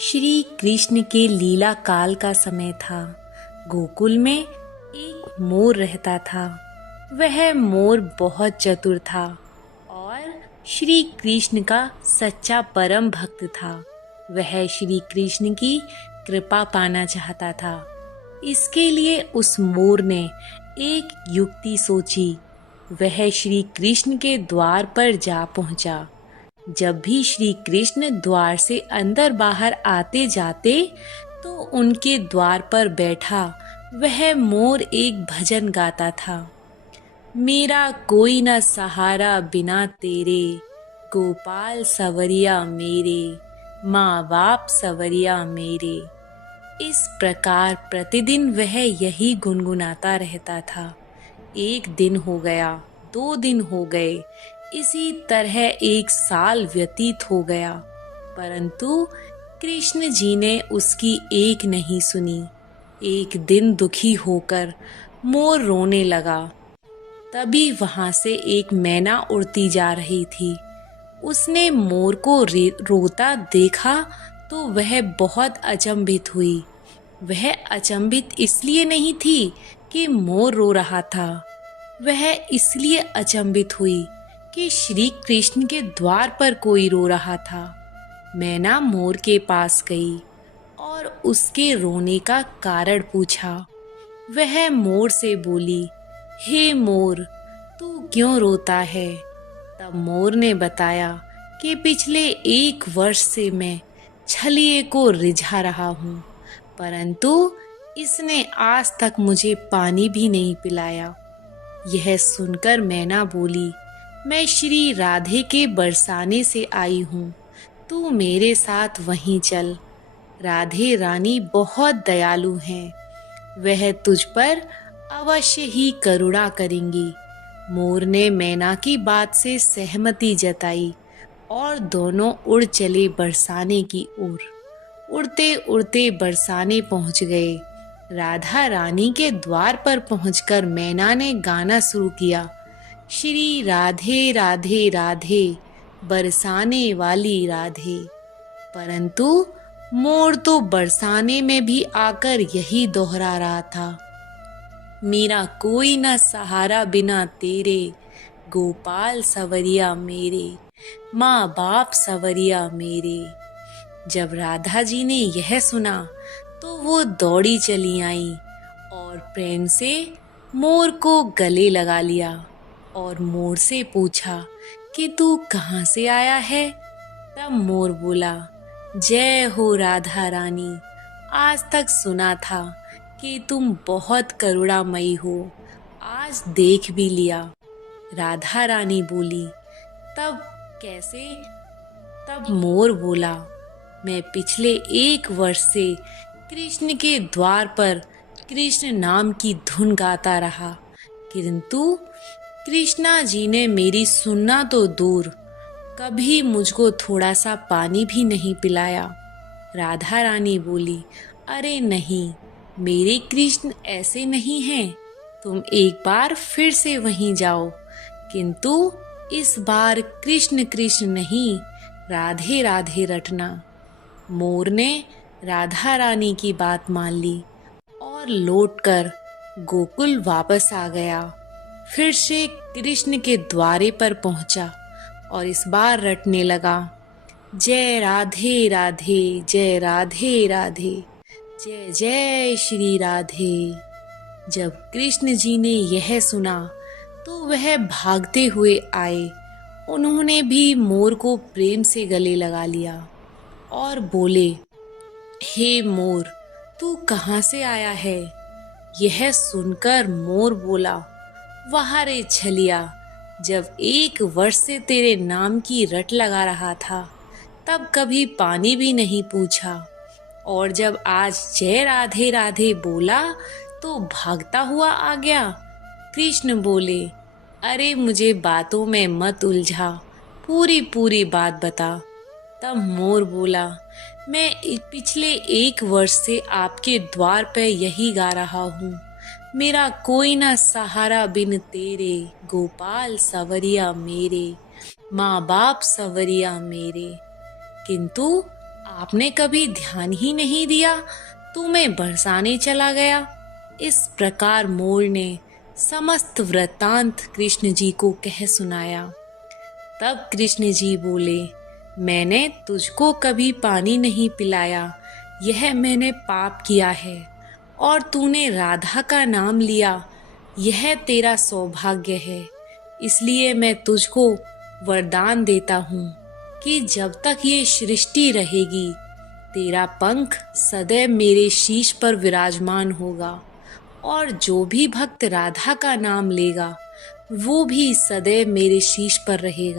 श्री कृष्ण के लीला काल का समय था। गोकुल में एक मोर रहता था। वह मोर बहुत चतुर था और श्री कृष्ण का सच्चा परम भक्त था। वह श्री कृष्ण की कृपा पाना चाहता था। इसके लिए उस मोर ने एक युक्ति सोची। वह श्री कृष्ण के द्वार पर जा पहुंचा। जब भी श्री कृष्ण द्वार से अंदर बाहर आते जाते तो उनके द्वार पर बैठा वह मोर एक भजन गाता था। मेरा कोई न सहारा बिना तेरे, गोपाल सवरिया मेरे, माँ बाप सवरिया मेरे। इस प्रकार प्रतिदिन वह यही गुनगुनाता रहता था। एक दिन हो गया, 2 दिन हो गए, इसी तरह 1 साल व्यतीत हो गया, परंतु कृष्ण जी ने उसकी एक नहीं सुनी। एक दिन दुखी होकर मोर रोने लगा। तभी वहां से एक मैना उड़ती जा रही थी। उसने मोर को रोता देखा तो वह बहुत अचंभित हुई। वह अचंभित इसलिए नहीं थी कि मोर रो रहा था, वह इसलिए अचंभित हुई कि श्री कृष्ण के द्वार पर कोई रो रहा था। मैना मोर के पास गई और उसके रोने का कारण पूछा। वह मोर से बोली, हे मोर, तू क्यों रोता है? तब मोर ने बताया कि पिछले 1 वर्ष से मैं छलिए को रिझा रहा हूँ, परंतु इसने आज तक मुझे पानी भी नहीं पिलाया। यह सुनकर मैना बोली, मैं श्री राधे के बरसाने से आई हूँ, तू मेरे साथ वहीं चल। राधे रानी बहुत दयालु हैं, वह तुझ पर अवश्य ही करुणा करेंगी। मोर ने मैना की बात से सहमति जताई और दोनों उड़ चले बरसाने की ओर। उड़ते उड़ते बरसाने पहुंच गए। राधा रानी के द्वार पर पहुंचकर मैना ने गाना शुरू किया, श्री राधे राधे राधे, बरसाने वाली राधे। परंतु मोर तो बरसाने में भी आकर यही दोहरा रहा था, मेरा कोई न सहारा बिना तेरे, गोपाल सवरिया मेरे, माँ बाप सवरिया मेरे। जब राधा जी ने यह सुना तो वो दौड़ी चली आई और प्रेम से मोर को गले लगा लिया और मोर से पूछा कि तू कहाँ से आया है? तब मोर बोला, जय हो राधा रानी, आज तक सुना था कि तुम बहुत करुणामयी हो, आज देख भी लिया। राधा रानी बोली, तब कैसे? तब मोर बोला, मैं पिछले 1 वर्ष से कृष्ण के द्वार पर कृष्ण नाम की धुन गाता रहा, किंतु कृष्णा जी ने मेरी सुनना तो दूर, कभी मुझको थोड़ा सा पानी भी नहीं पिलाया। राधा रानी बोली, अरे नहीं, मेरे कृष्ण ऐसे नहीं हैं, तुम एक बार फिर से वहीं जाओ, किंतु इस बार कृष्ण कृष्ण नहीं, राधे राधे रटना। मोर ने राधा रानी की बात मान ली और लौटकर गोकुल वापस आ गया। फिर से कृष्ण के द्वारे पर पहुंचा और इस बार रटने लगा, जय राधे राधे, जय राधे राधे, जय जय श्री राधे। जब कृष्ण जी ने यह सुना तो वह भागते हुए आए। उन्होंने भी मोर को प्रेम से गले लगा लिया और बोले, हे मोर, तू कहाँ से आया है? यह सुनकर मोर बोला, वाह रे छलिया, जब 1 वर्ष से तेरे नाम की रट लगा रहा था तब कभी पानी भी नहीं पूछा, और जब आज जय राधे राधे बोला तो भागता हुआ आ गया। कृष्ण बोले, अरे मुझे बातों में मत उलझा, पूरी पूरी बात बता। तब मोर बोला, मैं पिछले 1 वर्ष से आपके द्वार पर यही गा रहा हूँ, मेरा कोई ना सहारा बिन तेरे, गोपाल सवरिया मेरे, माँ बाप सवरिया मेरे। किंतु आपने कभी ध्यान ही नहीं दिया, तू मैं बरसाने चला गया। इस प्रकार मोर ने समस्त वृत्तांत कृष्ण जी को कह सुनाया। तब कृष्ण जी बोले, मैंने तुझको कभी पानी नहीं पिलाया, यह मैंने पाप किया है। और तूने राधा का नाम लिया, यह तेरा सौभाग्य है। इसलिए मैं तुझको वरदान देता हूँ कि जब तक ये सृष्टि रहेगी, तेरा पंख सदैव मेरे शीश पर विराजमान होगा। और जो भी भक्त राधा का नाम लेगा, वो भी सदैव मेरे शीश पर रहेगा।